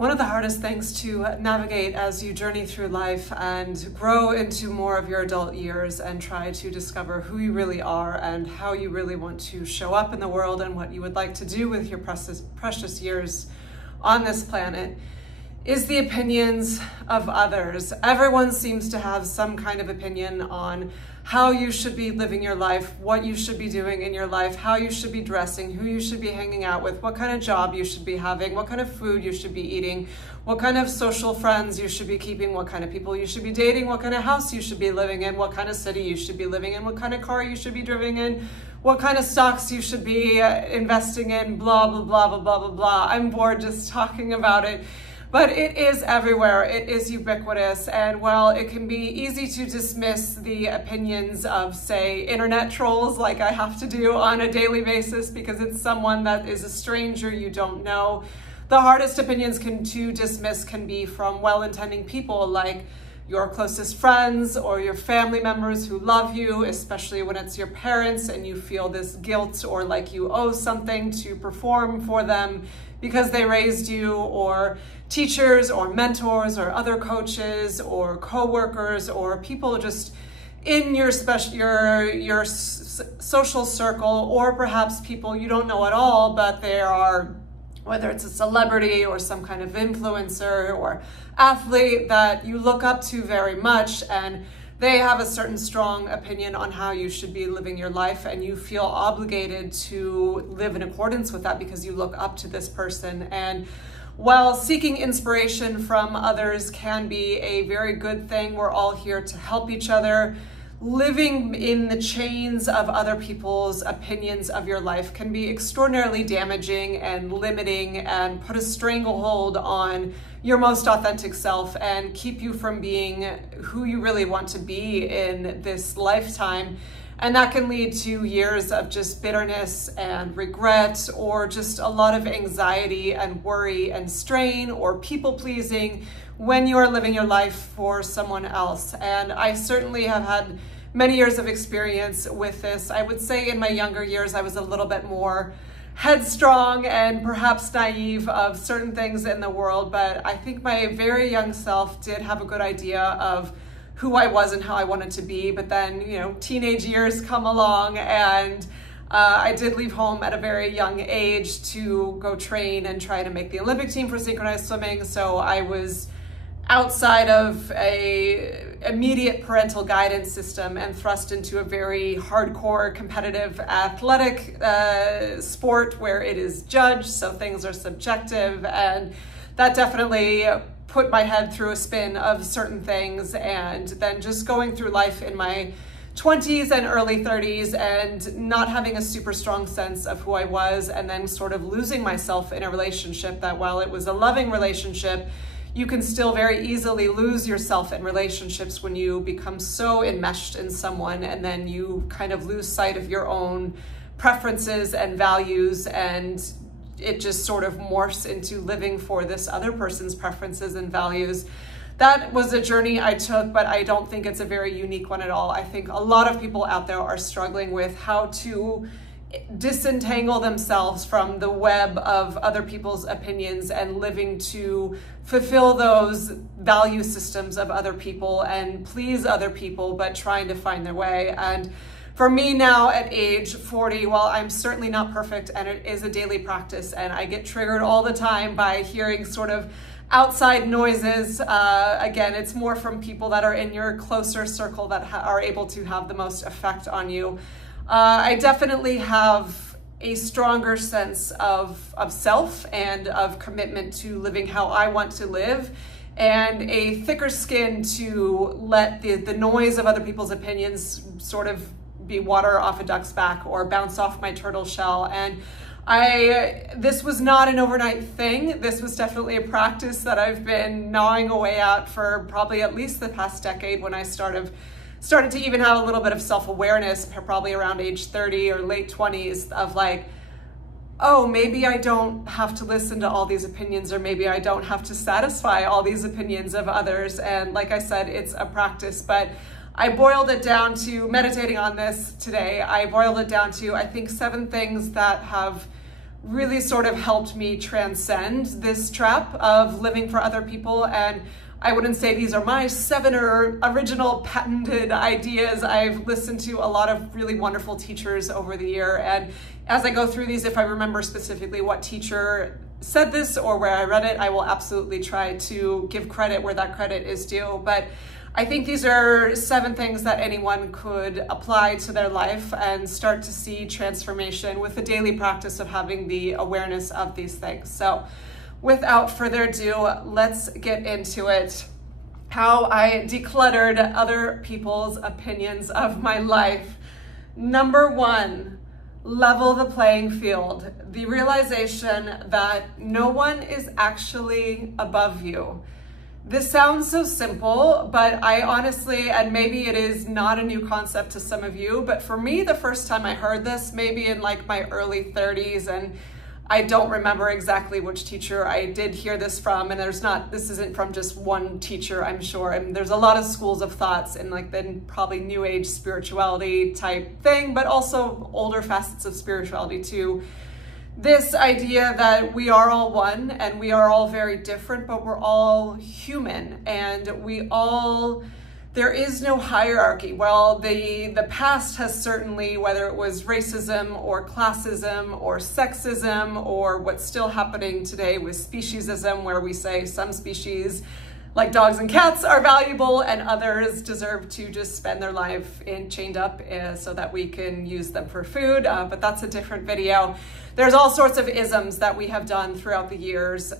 One of the hardest things to navigate as you journey through life and grow into more of your adult years and try to discover who you really are and how you really want to show up in the world and what you would like to do with your precious years on this planet is the opinions of others. Everyone seems to have some kind of opinion on how you should be living your life, what you should be doing in your life, how you should be dressing, who you should be hanging out with, what kind of job you should be having, what kind of food you should be eating, what kind of social friends you should be keeping, what kind of people you should be dating, what kind of house you should be living in, what kind of city you should be living in, what kind of car you should be driving in, what kind of stocks you should be investing in, blah, blah, blah, blah, blah, blah, blah. I'm bored just talking about it. But it is everywhere, it is ubiquitous, and while it can be easy to dismiss the opinions of, say, internet trolls like I have to do on a daily basis because it's someone that is a stranger you don't know, the hardest opinions to dismiss can be from well-intending people like your closest friends or your family members who love you, especially when it's your parents and you feel this guilt or like you owe something to perform for them because they raised you, or teachers or mentors or other coaches or co-workers or people just in your social circle, or perhaps people you don't know at all, but they are, whether it's a celebrity or some kind of influencer or athlete that you look up to very much, and they have a certain strong opinion on how you should be living your life, and you feel obligated to live in accordance with that because you look up to this person. And while seeking inspiration from others can be a very good thing, we're all here to help each other. Living in the chains of other people's opinions of your life can be extraordinarily damaging and limiting and put a stranglehold on your most authentic self and keep you from being who you really want to be in this lifetime. And that can lead to years of just bitterness and regret, or just a lot of anxiety and worry and strain, or people pleasing when you are living your life for someone else. And I certainly have had many years of experience with this. I would say in my younger years, I was a little bit more headstrong and perhaps naive of certain things in the world, but I think my very young self did have a good idea of who I was and how I wanted to be. But then, teenage years come along, and I did leave home at a very young age to go train and try to make the Olympic team for synchronized swimming. So I was outside of a immediate parental guidance system and thrust into a very hardcore competitive athletic sport where it is judged, so things are subjective, and that definitely put my head through a spin of certain things. And then just going through life in my 20s and early 30s and not having a super strong sense of who I was, and then sort of losing myself in a relationship that, while it was a loving relationship, you can still very easily lose yourself in relationships when you become so enmeshed in someone, and then you kind of lose sight of your own preferences and values, and it just sort of morphs into living for this other person's preferences and values. That was a journey I took, but I don't think it's a very unique one at all. I think a lot of people out there are struggling with how to disentangle themselves from the web of other people's opinions and living to fulfill those value systems of other people and please other people, but trying to find their way. And for me now at age 40, while I'm certainly not perfect, and it is a daily practice, and I get triggered all the time by hearing sort of outside noises, again, it's more from people that are in your closer circle that are able to have the most effect on you. I definitely have a stronger sense of self and of commitment to living how I want to live, and a thicker skin to let the noise of other people's opinions sort of be water off a duck's back or bounce off my turtle shell. And this was not an overnight thing. This was definitely a practice that I've been gnawing away at for probably at least the past decade, when I started to even have a little bit of self-awareness, probably around age 30 or late 20s, of like, oh, maybe I don't have to listen to all these opinions, or maybe I don't have to satisfy all these opinions of others. And like I said, it's a practice, but I boiled it down to, meditating on this today, I boiled it down to, I think, 7 things that have really sort of helped me transcend this trap of living for other people. And I wouldn't say these are my 7 or original patented ideas. I've listened to a lot of really wonderful teachers over the year. And as I go through these, if I remember specifically what teacher said this or where I read it, I will absolutely try to give credit where that credit is due. But I think these are 7 things that anyone could apply to their life and start to see transformation with the daily practice of having the awareness of these things. So without further ado, let's get into it. How I decluttered other people's opinions of my life. Number 1, level the playing field. The realization that no one is actually above you. This sounds so simple, but I honestly, and maybe it is not a new concept to some of you, but for me, the first time I heard this, maybe in like my early 30s, and I don't remember exactly which teacher I did hear this from, and this isn't from just one teacher, I'm sure. And there's a lot of schools of thoughts in like the probably new age spirituality type thing, but also older facets of spirituality too. This idea that we are all one and we are all very different, but we're all human, and there is no hierarchy. Well, the past has certainly, whether it was racism or classism or sexism or what's still happening today with speciesism, where we say some species like dogs and cats are valuable and others deserve to just spend their life chained up so that we can use them for food, but that's a different video. There's all sorts of isms that we have done throughout the years,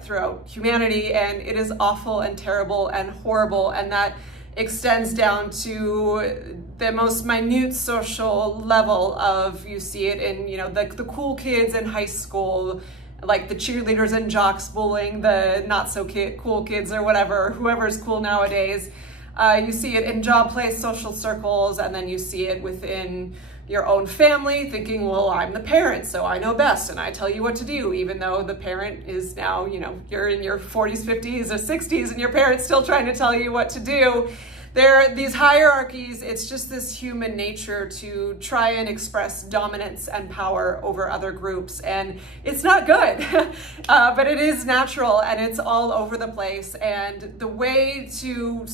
throughout humanity, and it is awful and terrible and horrible, and that extends down to the most minute social level of, you see it in, the cool kids in high school, like the cheerleaders and jocks bullying the not so cool kids or whatever, whoever's cool nowadays. You see it in job place, social circles, and then you see it within your own family, thinking, well, I'm the parent, so I know best, and I tell you what to do, even though the parent is now, you're in your 40s, 50s, or 60s, and your parent's still trying to tell you what to do. These hierarchies, it's just this human nature to try and express dominance and power over other groups, and it's not good, but it is natural, and it's all over the place. And the way to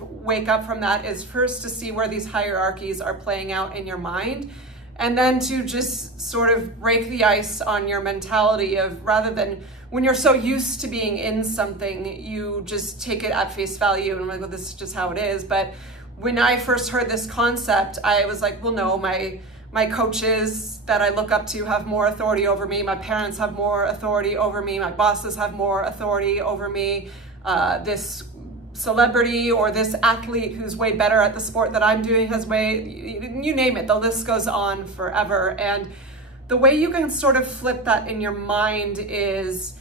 wake up from that is first to see where these hierarchies are playing out in your mind, and then to just sort of break the ice on your mentality of, rather than when you're so used to being in something, you just take it at face value and I'm like, well, this is just how it is. But when I first heard this concept, I was like, well, no, my coaches that I look up to have more authority over me. My parents have more authority over me. My bosses have more authority over me. This celebrity or this athlete who's way better at the sport that I'm doing has you name it, the list goes on forever. And the way you can sort of flip that in your mind is,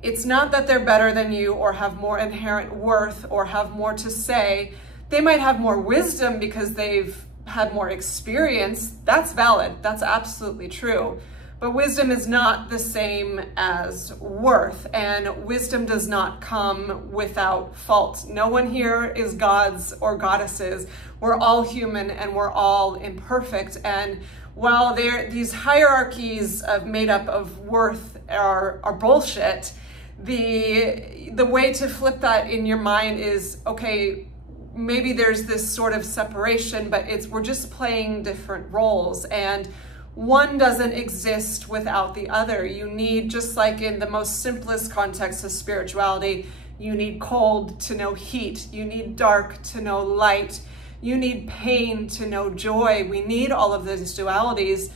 it's not that they're better than you or have more inherent worth or have more to say. They might have more wisdom because they've had more experience. That's valid. That's absolutely true. But wisdom is not the same as worth, and wisdom does not come without fault. No one here is gods or goddesses. We're all human and we're all imperfect. And while these hierarchies made up of worth are bullshit, the way to flip that in your mind is, okay, maybe there's this sort of separation, but we're just playing different roles, and one doesn't exist without the other. You need, just like in the most simplest context of spirituality, you need cold to know heat. You need dark to know light. You need pain to know joy. We need all of those dualities.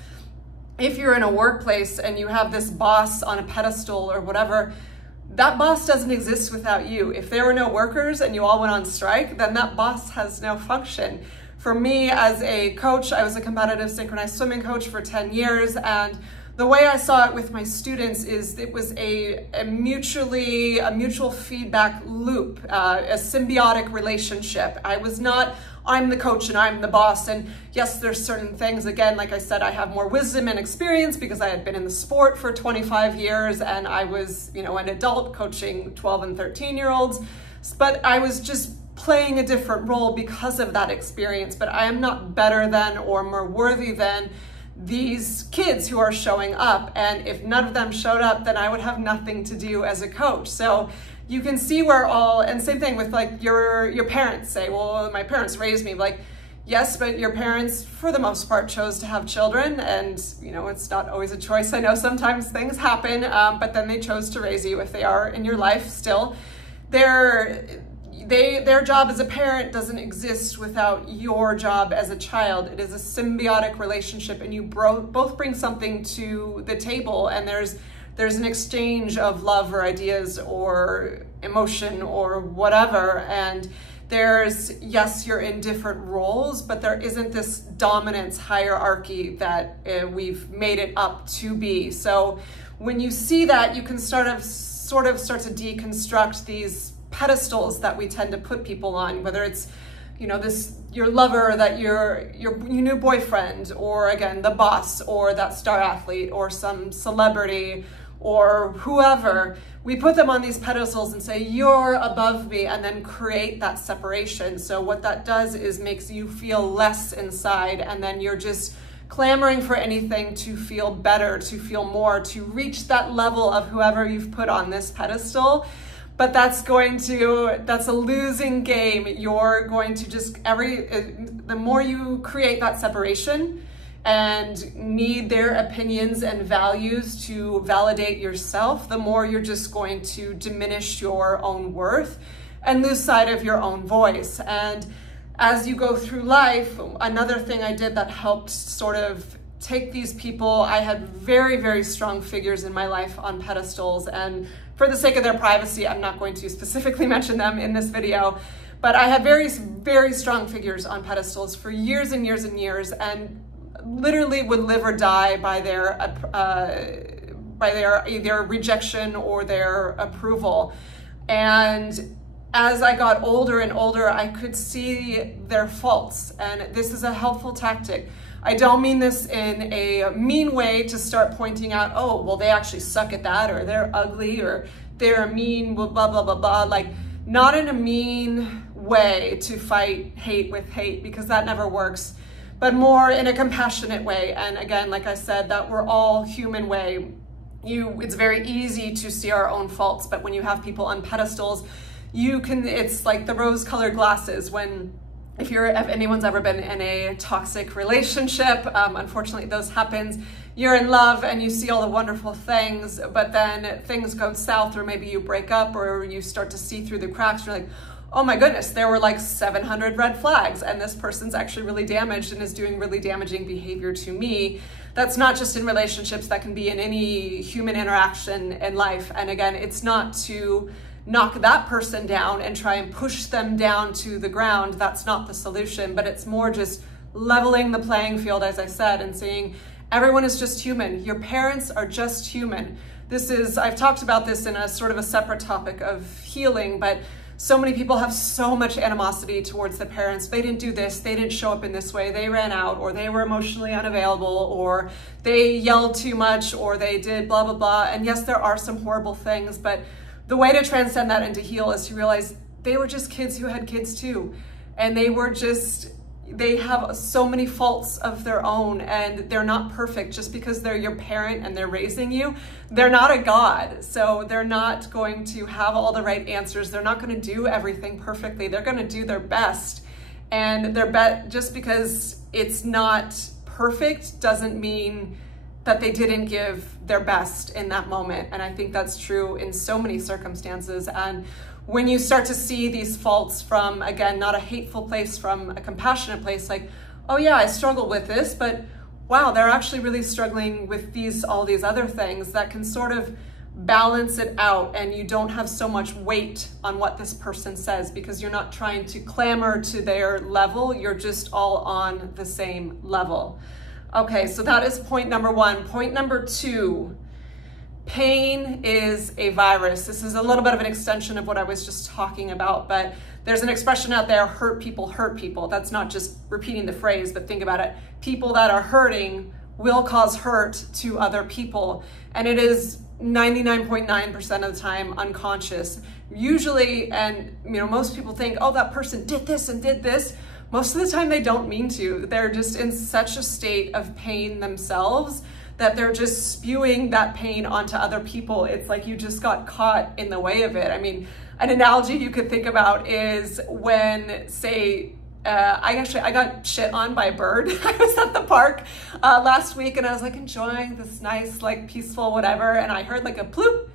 If you're in a workplace and you have this boss on a pedestal or whatever, that boss doesn't exist without you. If there were no workers and you all went on strike, then that boss has no function. For me as a coach, I was a competitive synchronized swimming coach for 10 years, and the way I saw it with my students is it was a mutual feedback loop, a symbiotic relationship. I was not, I'm the coach and I'm the boss. And yes, there's certain things, again, like I said, I have more wisdom and experience because I had been in the sport for 25 years and I was, an adult coaching 12 and 13-year-olds, but I was just playing a different role because of that experience. But I am not better than or more worthy than these kids who are showing up. And if none of them showed up, then I would have nothing to do as a coach. So you can see where and same thing with like your parents say, well, my parents raised me. Like, yes, but your parents, for the most part, chose to have children, and you know, it's not always a choice. I know sometimes things happen, but then they chose to raise you if they are in your life still. Their job as a parent doesn't exist without your job as a child. It is a symbiotic relationship, and you both bring something to the table, and there's an exchange of love or ideas or emotion or whatever. And yes, you're in different roles, but there isn't this dominance hierarchy that we've made it up to be. So when you see that, you can sort of start to deconstruct these pedestals that we tend to put people on, whether it's, you know, your lover, that your new boyfriend, or again, the boss, or that star athlete, or some celebrity, or whoever. We put them on these pedestals and say, you're above me, and then create that separation. So what that does is makes you feel less inside, and then you're just clamoring for anything to feel better, to feel more, to reach that level of whoever you've put on this pedestal. But that's a losing game. You're going to just, the more you create that separation and need their opinions and values to validate yourself, the more you're just going to diminish your own worth and lose sight of your own voice. And as you go through life, another thing I did that helped sort of take these people, I had very, very strong figures in my life on pedestals, and for the sake of their privacy, I'm not going to specifically mention them in this video, but I had very, very strong figures on pedestals for years and years and years, and literally would live or die by their either rejection or their approval. And as I got older and older, I could see their faults, and this is a helpful tactic. I don't mean this in a mean way to start pointing out, oh, well, they actually suck at that, or they're ugly, or they're mean, blah, blah, blah, blah. Like, not in a mean way to fight hate with hate, because that never works, but more in a compassionate way. And again, like I said, that we're all human way. It's very easy to see our own faults, but when you have people on pedestals, it's like the rose-colored glasses. If anyone's ever been in a toxic relationship, unfortunately those happens, you're in love and you see all the wonderful things, but then things go south, or maybe you break up, or you start to see through the cracks. You're like, oh my goodness, there were like 700 red flags, and this person's actually really damaged and is doing really damaging behavior to me. That's not just in relationships, that can be in any human interaction in life. And again, it's not to knock that person down and try and push them down to the ground. That's not the solution, but it's more just leveling the playing field, as I said, and saying everyone is just human. Your parents are just human. I've talked about this in a sort of a separate topic of healing, but so many people have so much animosity towards the parents. They didn't do this, they didn't show up in this way, they ran out, or they were emotionally unavailable, or they yelled too much, or they did blah, blah, blah. And yes, there are some horrible things, but the way to transcend that and to heal is to realize they were just kids who had kids too. And they have so many faults of their own, and they're not perfect. Just because they're your parent and they're raising you, they're not a god. So they're not going to have all the right answers. They're not going to do everything perfectly. They're going to do their best. And just because it's not perfect doesn't mean that they didn't give their best in that moment. And I think that's true in so many circumstances. And when you start to see these faults from, again, not a hateful place, from a compassionate place, like, oh yeah, I struggle with this, but wow, they're actually really struggling with all these other things, that can sort of balance it out, and you don't have so much weight on what this person says, because you're not trying to clamor to their level, you're just all on the same level. Okay, so that is point number one. Point number two, pain is a virus. This is a little bit of an extension of what I was just talking about, but there's an expression out there, hurt people hurt people. That's not just repeating the phrase, but think about it. People that are hurting will cause hurt to other people, and it is 99.9% of the time unconscious. Usually, and most people think, oh, that person did this and did this, most of the time they don't mean to. They're just in such a state of pain themselves that they're just spewing that pain onto other people. It's like you just got caught in the way of it. I mean, an analogy you could think about is when, say, I got shit on by a bird. I was at the park last week and I was like enjoying this nice, like peaceful whatever, and I heard like a ploop.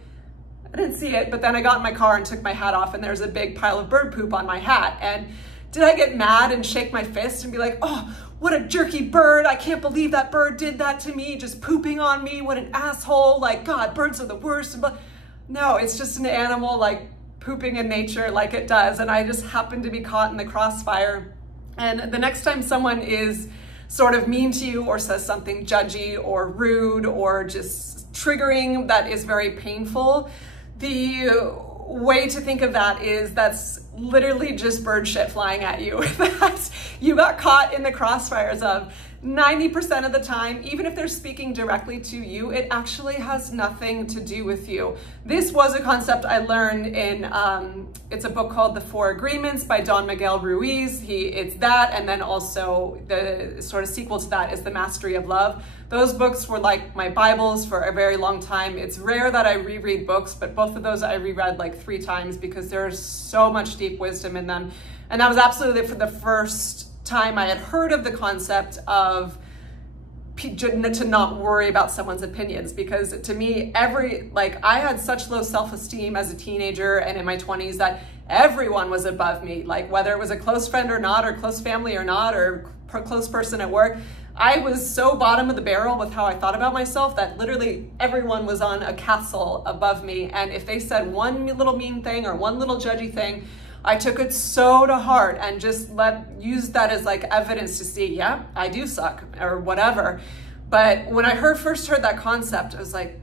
I didn't see it, but then I got in my car and took my hat off and there's a big pile of bird poop on my hat. And did I get mad and shake my fist and be like, oh, what a jerky bird. I can't believe that bird did that to me, just pooping on me. What an asshole. Like, God, birds are the worst. No, it's just an animal like pooping in nature like it does. And I just happened to be caught in the crossfire. And the next time someone is sort of mean to you or says something judgy or rude or just triggering that is very painful, the way to think of that is that's literally just bird shit flying at you. That you got caught in the crossfires of. 90% of the time, even if they're speaking directly to you, it actually has nothing to do with you. This was a concept I learned in, it's a book called The Four Agreements by Don Miguel Ruiz. It's that, and then also the sort of sequel to that is The Mastery of Love. Those books were like my Bibles for a very long time. It's rare that I reread books, but both of those I reread like 3 times because there's so much deep wisdom in them. And that was absolutely for the first time I had heard of the concept of to not worry about someone's opinions, because to me, I had such low self-esteem as a teenager and in my 20s that everyone was above me, like whether it was a close friend or not, or close family or not, or close person at work. I was so bottom of the barrel with how I thought about myself that literally everyone was on a castle above me. And if they said one little mean thing or one little judgy thing, I took it so to heart and just used that as like evidence to see, yeah, I do suck or whatever. But when I first heard that concept, I was like,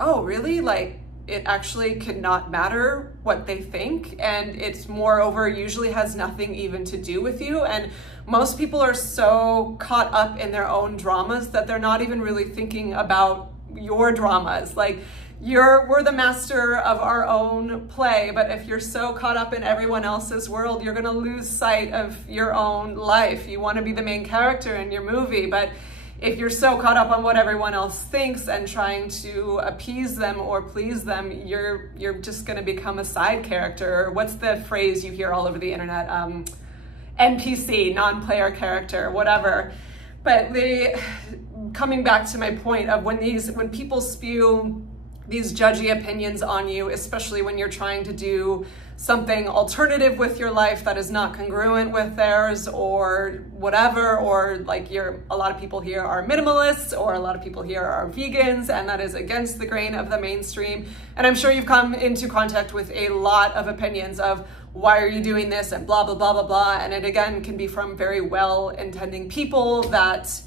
oh, really? Like, it actually cannot matter what they think. And it's moreover usually has nothing even to do with you. And most people are so caught up in their own dramas that they're not even really thinking about your dramas. Like, we're the master of our own play, but if you're so caught up in everyone else's world, you're gonna lose sight of your own life. You wanna be the main character in your movie, but if you're so caught up on what everyone else thinks and trying to appease them or please them, you're just gonna become a side character. What's the phrase you hear all over the internet? NPC, non-player character, whatever. But coming back to my point of when people spew these judgy opinions on you, especially when you're trying to do something alternative with your life that is not congruent with theirs or whatever, or like a lot of people here are minimalists, or a lot of people here are vegans, and that is against the grain of the mainstream. And I'm sure you've come into contact with a lot of opinions of why are you doing this and blah, blah, blah, blah, blah. And it again can be from very well-intending people that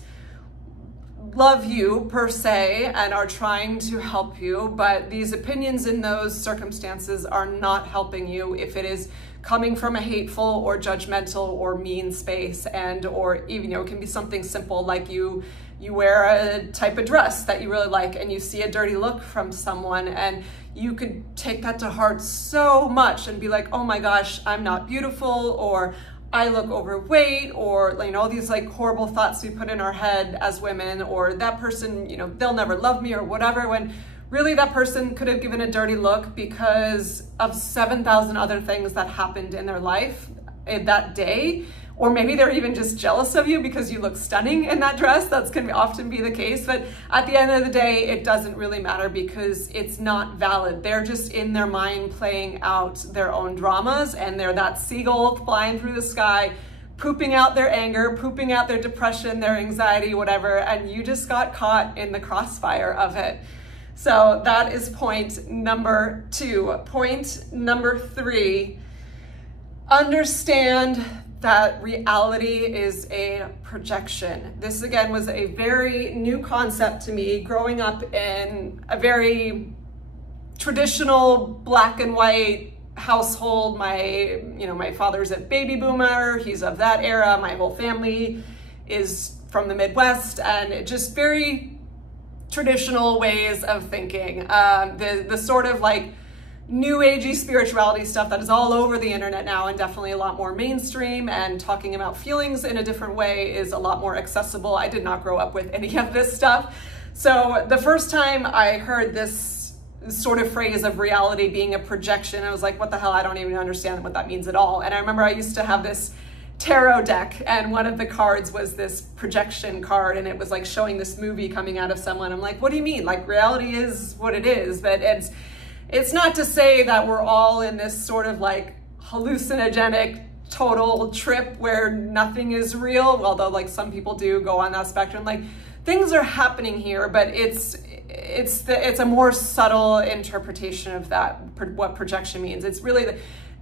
love you per se and are trying to help you, but these opinions in those circumstances are not helping you if it is coming from a hateful or judgmental or mean space. And or even, it can be something simple like you wear a type of dress that you really like and you see a dirty look from someone, and you could take that to heart so much and be like, oh my gosh, I'm not beautiful, or I look overweight, or all these like horrible thoughts we put in our head as women, or that person, they'll never love me or whatever, when really that person could have given a dirty look because of 7,000 other things that happened in their life that day. Or maybe they're even just jealous of you because you look stunning in that dress. That's can often be the case. But at the end of the day, it doesn't really matter because it's not valid. They're just in their mind playing out their own dramas, and they're that seagull flying through the sky, pooping out their anger, pooping out their depression, their anxiety, whatever, and you just got caught in the crossfire of it. So that is point number 2. Point number 3, understand that reality is a projection. This again was a very new concept to me growing up in a very traditional black and white household. My father's a baby boomer, he's of that era. My whole family is from the Midwest, and just very traditional ways of thinking. The sort of like, new agey spirituality stuff that is all over the internet now, and definitely a lot more mainstream, and talking about feelings in a different way is a lot more accessible. I did not grow up with any of this stuff. So the first time I heard this sort of phrase of reality being a projection, I was like, what the hell? I don't even understand what that means at all. And I remember I used to have this tarot deck, and one of the cards was this projection card, and it was like showing this movie coming out of someone. I'm like, what do you mean? Like, reality is what it is. But it's not to say that we're all in this sort of like hallucinogenic total trip where nothing is real, although like some people do go on that spectrum. Like, things are happening here, but it's a more subtle interpretation of that, what projection means. It's really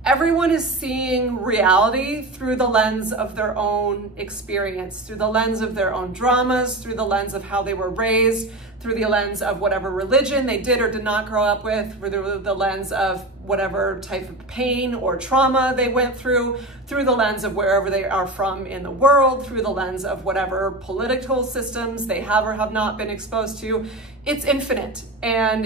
everyone is seeing reality through the lens of their own experience, through the lens of their own dramas, through the lens of how they were raised, through the lens of whatever religion they did or did not grow up with, through the lens of whatever type of pain or trauma they went through the lens of wherever they are from in the world, through the lens of whatever political systems they have or have not been exposed to. It's infinite, and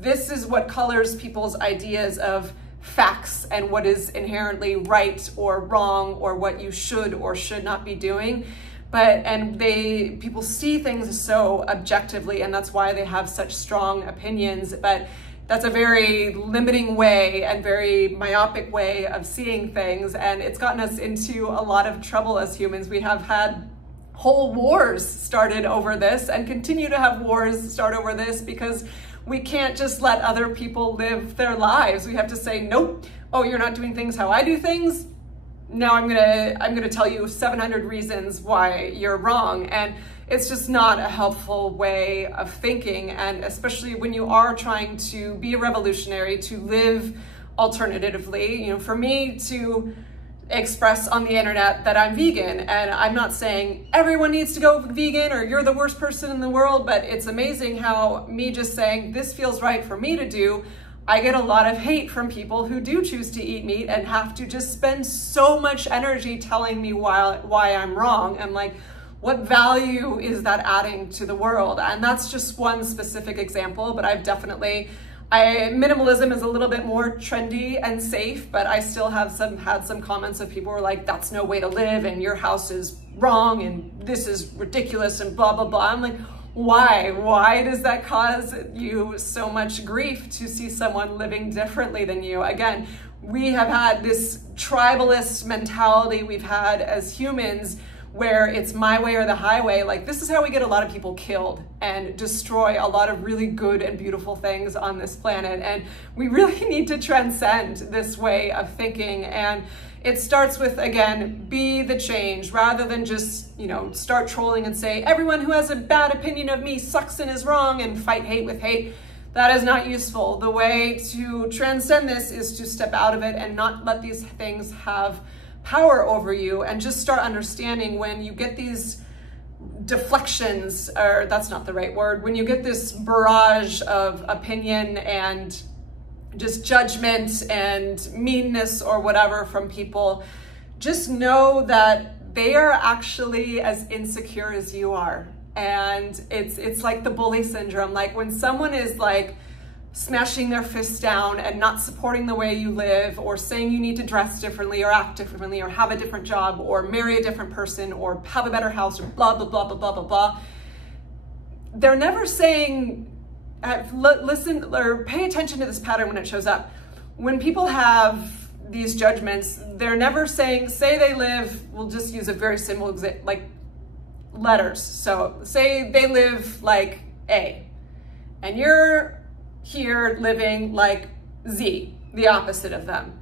this is what colors people's ideas of facts and what is inherently right or wrong, or what you should or should not be doing. People see things so objectively, and that's why they have such strong opinions. But that's a very limiting way and very myopic way of seeing things, and it's gotten us into a lot of trouble as humans. We have had whole wars started over this, and continue to have wars start over this, because we can't just let other people live their lives. We have to say, nope, oh, you're not doing things how I do things. Now I'm gonna tell you 700 reasons why you're wrong. And it's just not a helpful way of thinking. And especially when you are trying to be a revolutionary, to live alternatively. You know, for me to express on the internet that I'm vegan, and I'm not saying everyone needs to go vegan or you're the worst person in the world, but it's amazing how me just saying this feels right for me to do, I get a lot of hate from people who do choose to eat meat and have to just spend so much energy telling me why I'm wrong. I'm like, what value is that adding to the world? And that's just one specific example, but minimalism is a little bit more trendy and safe, but I still have had some comments of people who are like, that's no way to live, and your house is wrong, and this is ridiculous, and blah, blah, blah. I'm like, why? Why does that cause you so much grief to see someone living differently than you? Again, we have had this tribalist mentality we've had as humans, where it's my way or the highway. Like, this is how we get a lot of people killed and destroy a lot of really good and beautiful things on this planet. And we really need to transcend this way of thinking. And it starts with, again, be the change, rather than just, start trolling and say, everyone who has a bad opinion of me sucks and is wrong, and fight hate with hate. That is not useful. The way to transcend this is to step out of it and not let these things have power over you, and just start understanding when you get these deflections, or that's not the right word, when you get this barrage of opinion and just judgment and meanness or whatever from people, just know that they are actually as insecure as you are. And it's like the bully syndrome. Like, when someone is like smashing their fists down and not supporting the way you live, or saying you need to dress differently or act differently or have a different job or marry a different person or have a better house or blah, blah, blah, blah, blah, blah, blah. They're never saying, listen or pay attention to this pattern when it shows up. When people have these judgments, they're never saying, say they live, we'll just use a very simple example, like letters. So say they live like A, and you're here living like Z, the opposite of them.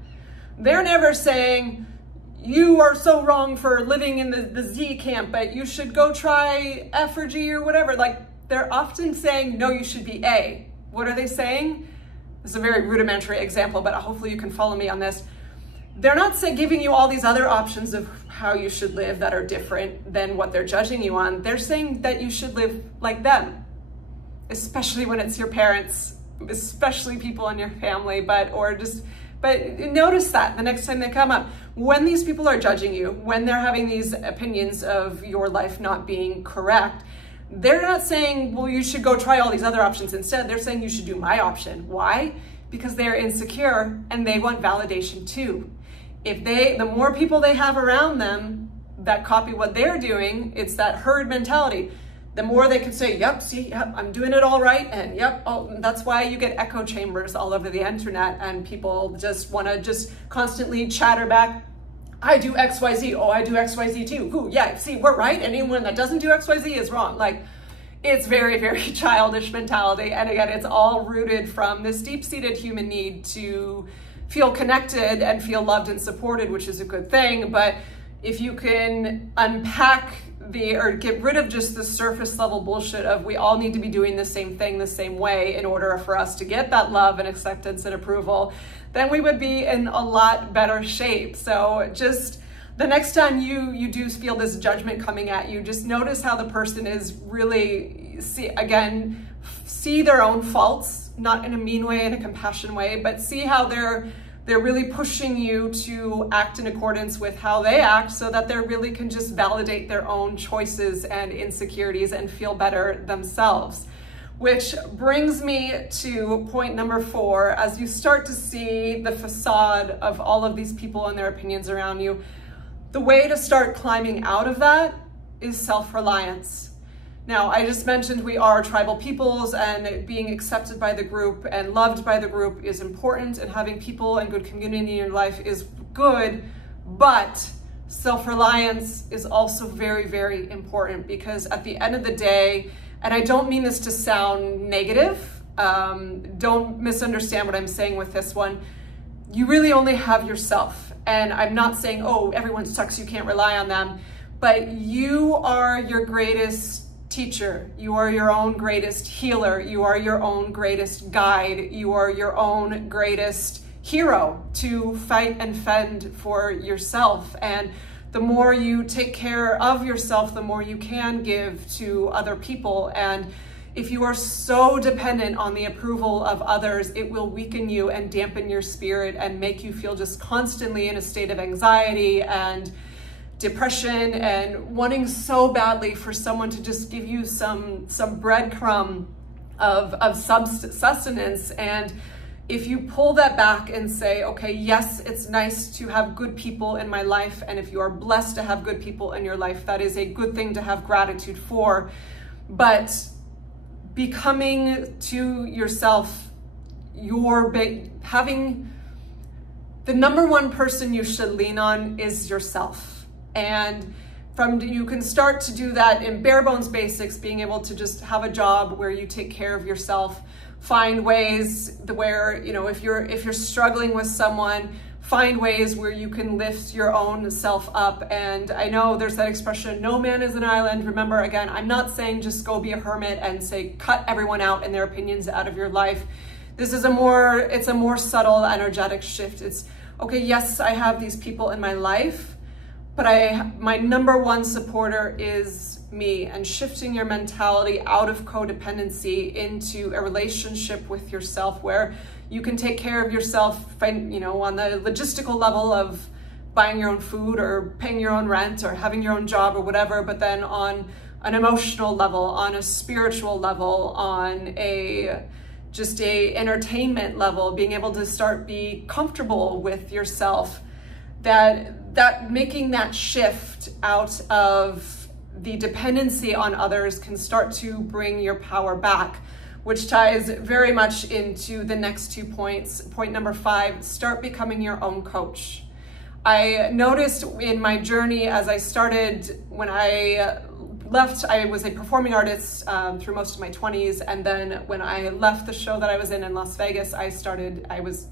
They're never saying, you are so wrong for living in the Z camp, but you should go try F or G or whatever. Like, they're often saying, no, you should be A. What are they saying? This is a very rudimentary example, but hopefully you can follow me on this. They're not giving you all these other options of how you should live that are different than what they're judging you on. They're saying that you should live like them, especially when it's your parents, especially people in your family, but notice that the next time they come up. When these people are judging you, when they're having these opinions of your life not being correct, they're not saying, well, you should go try all these other options instead. They're saying you should do my option. Why? Because they're insecure and they want validation too. The more people they have around them that copy what they're doing, it's that herd mentality. The more they can say, yep, see, yep, I'm doing it all right, and yep, oh, that's why you get echo chambers all over the internet, and people just want to just constantly chatter back, I do XYZ, oh, I do XYZ too. Ooh, yeah, see, we're right, and anyone that doesn't do XYZ is wrong. Like, it's very, very childish mentality, and again, it's all rooted from this deep-seated human need to feel connected and feel loved and supported, which is a good thing, but if you can unpack or get rid of just the surface level bullshit of we all need to be doing the same thing the same way in order for us to get that love and acceptance and approval, then we would be in a lot better shape. So just the next time you do feel this judgment coming at you, just notice how the person is really, see their own faults, not in a mean way, in a compassion way, but see how they're really pushing you to act in accordance with how they act so that they really can just validate their own choices and insecurities and feel better themselves. Which brings me to point number 4. As you start to see the facade of all of these people and their opinions around you, the way to start climbing out of that is self-reliance. Now, I just mentioned we are tribal peoples, and being accepted by the group and loved by the group is important, and having people and good community in your life is good, but self-reliance is also very, very important, because at the end of the day, and I don't mean this to sound negative, don't misunderstand what I'm saying with this one, you really only have yourself. And I'm not saying, oh, everyone sucks, you can't rely on them, but you are your greatest teacher, you are your own greatest healer, you are your own greatest guide, you are your own greatest hero to fight and fend for yourself. And the more you take care of yourself, the more you can give to other people. And if you are so dependent on the approval of others, it will weaken you and dampen your spirit and make you feel just constantly in a state of anxiety and depression, and wanting so badly for someone to just give you some breadcrumb of sustenance. And if you pull that back and say, okay, yes, it's nice to have good people in my life, and if you are blessed to have good people in your life, that is a good thing to have gratitude for, but becoming to yourself, having the number one person you should lean on is yourself. And you can start to do that in bare bones basics, being able to just have a job where you take care of yourself, find ways where, if you're struggling with someone, find ways where you can lift your own self up. And I know there's that expression, no man is an island. Remember, again, I'm not saying just go be a hermit and say, cut everyone out and their opinions out of your life. This is it's a more subtle, energetic shift. It's, okay, yes, I have these people in my life, but my number one supporter is me, and shifting your mentality out of codependency into a relationship with yourself where you can take care of yourself, on the logistical level of buying your own food or paying your own rent or having your own job or whatever, but then on an emotional level, on a spiritual level, on a entertainment level, being able to be comfortable with yourself, that making that shift out of the dependency on others can start to bring your power back, which ties very much into the next 2 points. Point number 5, start becoming your own coach. I noticed in my journey as I started, when I left, I was a performing artist through most of my 20s, and then when I left the show that I was in Las Vegas, I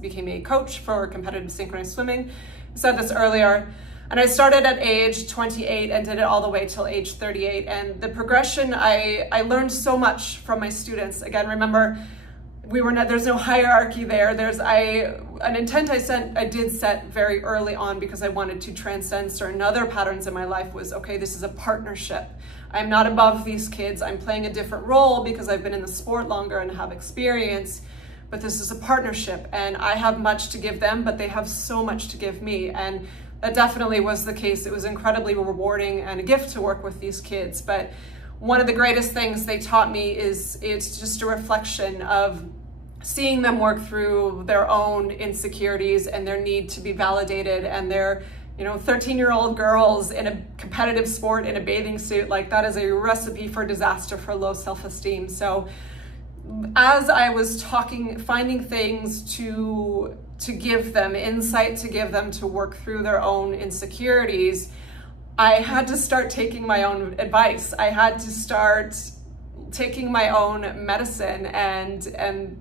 became a coach for competitive synchronized swimming. I said this earlier, and I started at age 28 and did it all the way till age 38. And the progression, I learned so much from my students. Again, remember, there's no hierarchy there. There's an intent I did set very early on, because I wanted to transcend certain other patterns in my life, was, okay, this is a partnership. I'm not above these kids. I'm playing a different role because I've been in the sport longer and have experience, but this is a partnership, and I have much to give them, but they have so much to give me. And that definitely was the case. It was incredibly rewarding and a gift to work with these kids. But one of the greatest things they taught me is it's just a reflection of seeing them work through their own insecurities and their need to be validated, and their 13-year-old girls in a competitive sport in a bathing suit, like that is a recipe for disaster for low self-esteem. So as I was finding things to give them insight, to give them to work through their own insecurities, I had to start taking my own advice. I had to start taking my own medicine and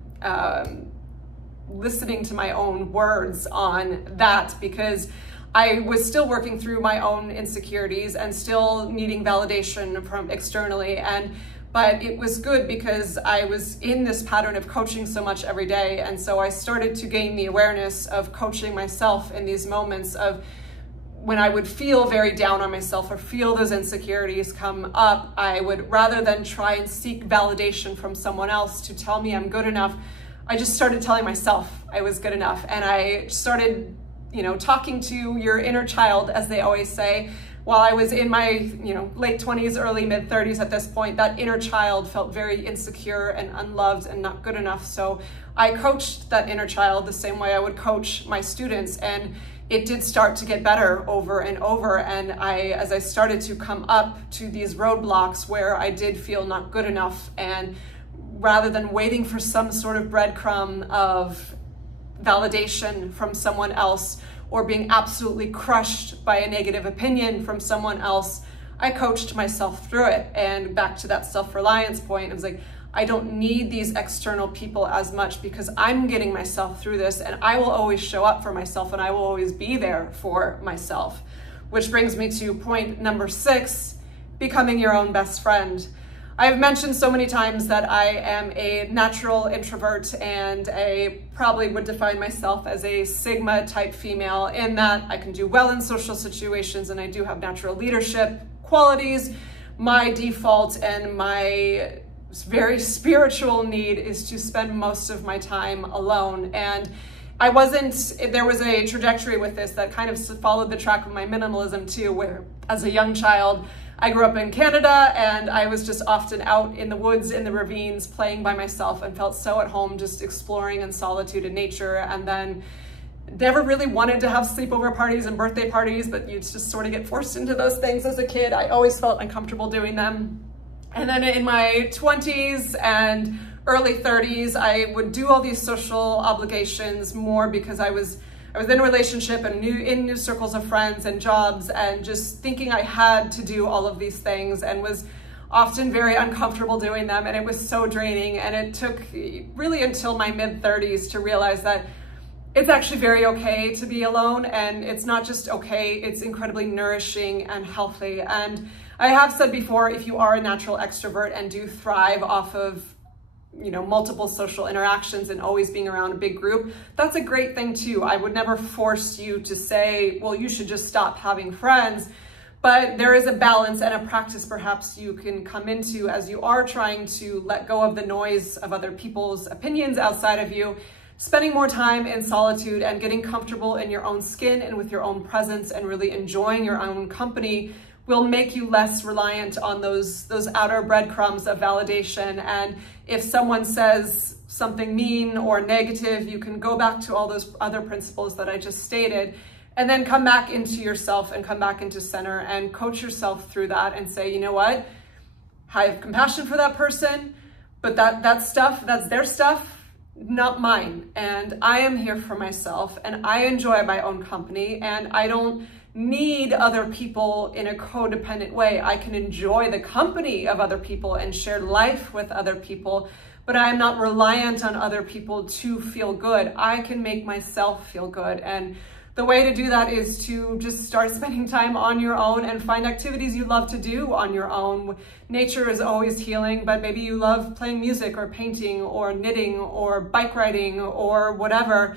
listening to my own words on that, because I was still working through my own insecurities and still needing validation from externally. But it was good because I was in this pattern of coaching so much every day. And so I started to gain the awareness of coaching myself in these moments of when I would feel very down on myself or feel those insecurities come up. I would, rather than try and seek validation from someone else to tell me I'm good enough, I just started telling myself I was good enough. And I started, talking to your inner child, as they always say. While I was in my, late 20s, early mid 30s at this point, that inner child felt very insecure and unloved and not good enough. So I coached that inner child the same way I would coach my students. And it did start to get better over and over. And as I started to come up to these roadblocks where I did feel not good enough, and rather than waiting for some sort of breadcrumb of validation from someone else, or being absolutely crushed by a negative opinion from someone else, I coached myself through it. And back to that self-reliance point, I was like, I don't need these external people as much because I'm getting myself through this, and I will always show up for myself, and I will always be there for myself. Which brings me to point number 6, becoming your own best friend. I've mentioned so many times that I am a natural introvert, and I probably would define myself as a Sigma type female, in that I can do well in social situations and I do have natural leadership qualities. My default and my very spiritual need is to spend most of my time alone. And there was a trajectory with this that kind of followed the track of my minimalism too, where as a young child, I grew up in Canada, and I was just often out in the woods, in the ravines, playing by myself, and felt so at home just exploring in solitude and nature. And then never really wanted to have sleepover parties and birthday parties, but you just sort of get forced into those things as a kid. I always felt uncomfortable doing them. And then in my 20s and early 30s, I would do all these social obligations more because I was in a relationship and in new circles of friends and jobs, and just thinking I had to do all of these things, and was often very uncomfortable doing them. And it was so draining. And it took really until my mid 30s to realize that it's actually very okay to be alone. And it's not just okay, it's incredibly nourishing and healthy. And I have said before, if you are a natural extrovert and do thrive off of multiple social interactions and always being around a big group, that's a great thing too. I would never force you to say, well, you should just stop having friends. But there is a balance and a practice perhaps you can come into as you are trying to let go of the noise of other people's opinions outside of you, spending more time in solitude and getting comfortable in your own skin and with your own presence and really enjoying your own company will make you less reliant on those outer breadcrumbs of validation. And if someone says something mean or negative, you can go back to all those other principles that I just stated, and then come back into yourself and come back into center and coach yourself through that and say, you know what? I have compassion for that person, but that's their stuff, not mine. And I am here for myself, and I enjoy my own company, and I don't need other people in a codependent way. I can enjoy the company of other people and share life with other people, but I am not reliant on other people to feel good. I can make myself feel good. And the way to do that is to just start spending time on your own and find activities you love to do on your own. Nature is always healing, but maybe you love playing music or painting or knitting or bike riding or whatever.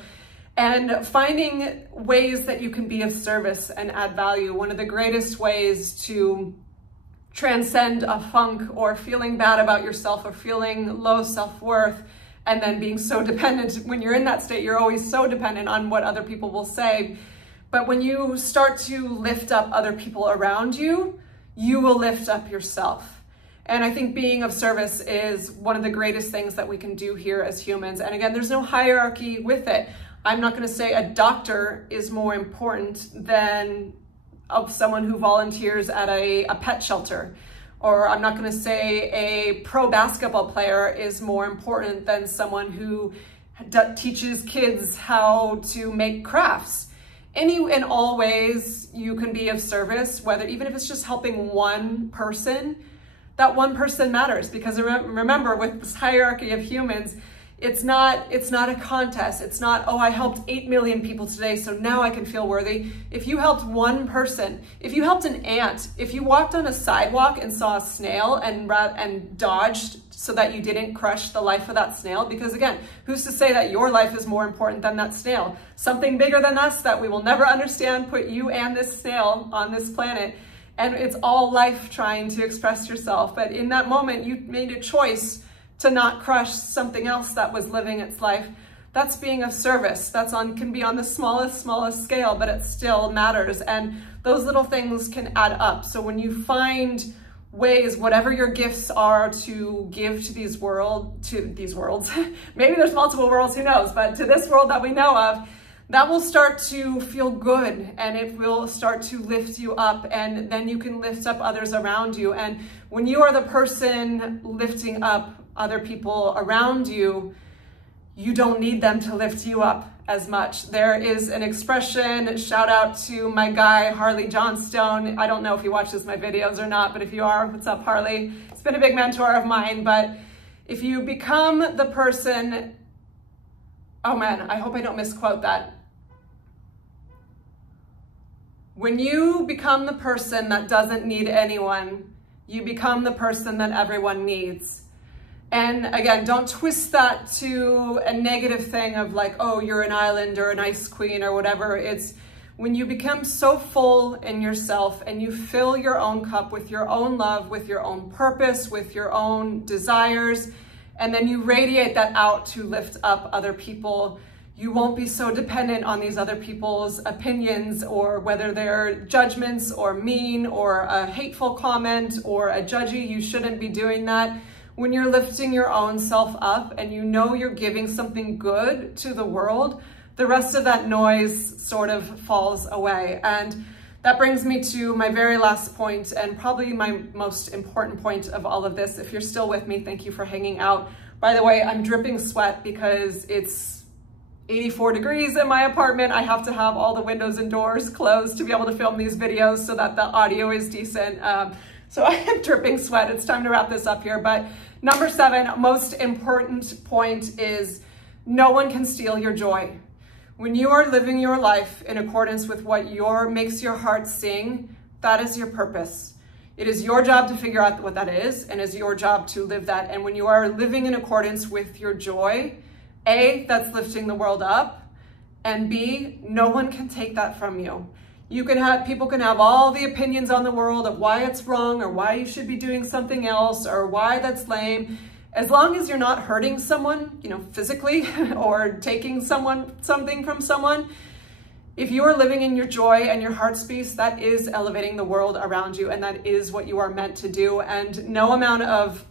And finding ways that you can be of service and add value. One of the greatest ways to transcend a funk or feeling bad about yourself or feeling low self-worth, and then being so dependent. When you're in that state, you're always so dependent on what other people will say. But when you start to lift up other people around you, you will lift up yourself. And I think being of service is one of the greatest things that we can do here as humans. And again, there's no hierarchy with it. I'm not going to say a doctor is more important than of someone who volunteers at a pet shelter. Or I'm not going to say a pro basketball player is more important than someone who teaches kids how to make crafts. In all ways, you can be of service, whether even if it's just helping one person, that one person matters. Because remember, with this hierarchy of humans, it's not a contest. It's not, oh, I helped 8 million people today, so now I can feel worthy. If you helped one person, if you helped an ant, if you walked on a sidewalk and saw a snail and dodged so that you didn't crush the life of that snail, because again, who's to say that your life is more important than that snail? Something bigger than us that we will never understand put you and this snail on this planet. And it's all life trying to express yourself. But in that moment, you made a choice to not crush something else that was living its life. That's being of service. Can be on the smallest scale, but it still matters. And those little things can add up. So when you find ways, whatever your gifts are, to give to these worlds, maybe there's multiple worlds, who knows, but to this world that we know of, that will start to feel good, and it will start to lift you up, and then you can lift up others around you. And when you are the person lifting up other people around you, you don't need them to lift you up as much. There is an expression, shout out to my guy, Harley Johnstone. I don't know if he watches my videos or not, but if you are, what's up, Harley? It's been a big mentor of mine. But if you become the person, oh man, I hope I don't misquote that. When you become the person that doesn't need anyone, you become the person that everyone needs. And again, don't twist that to a negative thing of like, oh, you're an island or an ice queen or whatever. It's when you become so full in yourself and you fill your own cup with your own love, with your own purpose, with your own desires, and then you radiate that out to lift up other people. You won't be so dependent on these other people's opinions, or whether they're judgments or mean or a hateful comment or a judgy. You shouldn't be doing that. When you're lifting your own self up and you know you're giving something good to the world, the rest of that noise sort of falls away. And that brings me to my very last point, and probably my most important point of all of this. If you're still with me, thank you for hanging out. By the way, I'm dripping sweat because it's 84 degrees in my apartment. I have to have all the windows and doors closed to be able to film these videos so that the audio is decent. So I am dripping sweat. It's time to wrap this up here. But number 7, most important point is no one can steal your joy. When you are living your life in accordance with what makes your heart sing, that is your purpose. It is your job to figure out what that is, and it's your job to live that. And when you are living in accordance with your joy, A, that's lifting the world up, and B, no one can take that from you. People can have all the opinions on the world of why it's wrong or why you should be doing something else or why that's lame. As long as you're not hurting someone, physically or taking something from someone, if you are living in your joy and your heart's peace, that is elevating the world around you, and that is what you are meant to do. And no amount of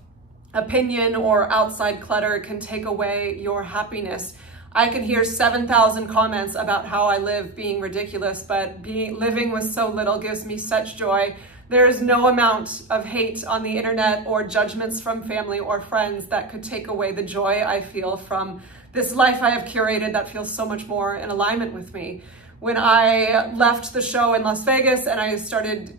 opinion or outside clutter can take away your happiness. I can hear 7,000 comments about how I live being ridiculous, but living with so little gives me such joy. There is no amount of hate on the internet or judgments from family or friends that could take away the joy I feel from this life I have curated that feels so much more in alignment with me. When I left the show in Las Vegas and I started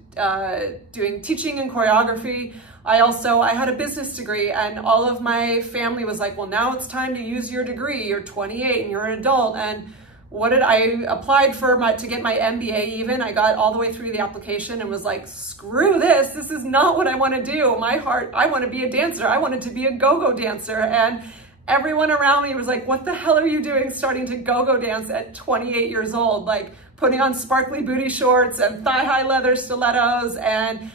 doing teaching and choreography, I had a business degree, and all of my family was like, well, now it's time to use your degree. You're 28 and you're an adult. And I applied to get my MBA even. I got all the way through the application and was like, screw this. This is not what I want to do. My heart, I want to be a dancer. I wanted to be a go-go dancer. And everyone around me was like, what the hell are you doing starting to go-go dance at 28 years old? Like putting on sparkly booty shorts and thigh-high leather stilettos and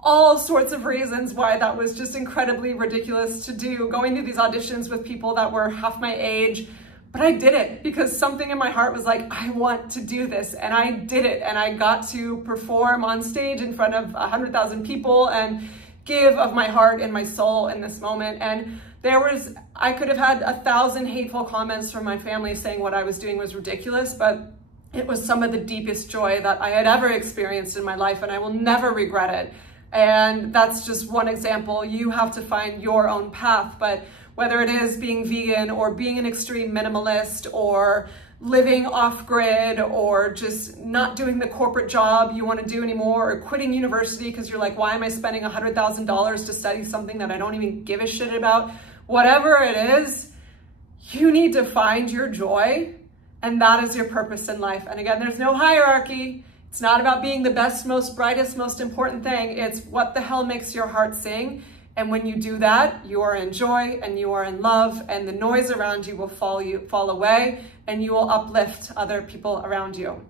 all sorts of reasons why that was just incredibly ridiculous to do, going to these auditions with people that were half my age. But I did it because something in my heart was like, I want to do this. And I did it. And I got to perform on stage in front of 100,000 people and give of my heart and my soul in this moment. And I could have had 1,000 hateful comments from my family saying what I was doing was ridiculous, but it was some of the deepest joy that I had ever experienced in my life, and I will never regret it. And that's just one example. You have to find your own path, but whether it is being vegan or being an extreme minimalist or living off-grid or just not doing the corporate job you want to do anymore, or quitting university because you're like, why am I spending $100,000 to study something that I don't even give a shit about? Whatever it is, you need to find your joy, and that is your purpose in life. And again, there's no hierarchy. It's not about being the best, most brightest, most important thing. It's what the hell makes your heart sing. And when you do that, you are in joy and you are in love, and the noise around you will fall away, and you will uplift other people around you.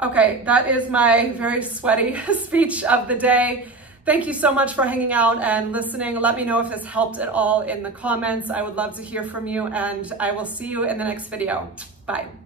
Okay, that is my very sweaty speech of the day. Thank you so much for hanging out and listening. Let me know if this helped at all in the comments. I would love to hear from you, and I will see you in the next video. Bye.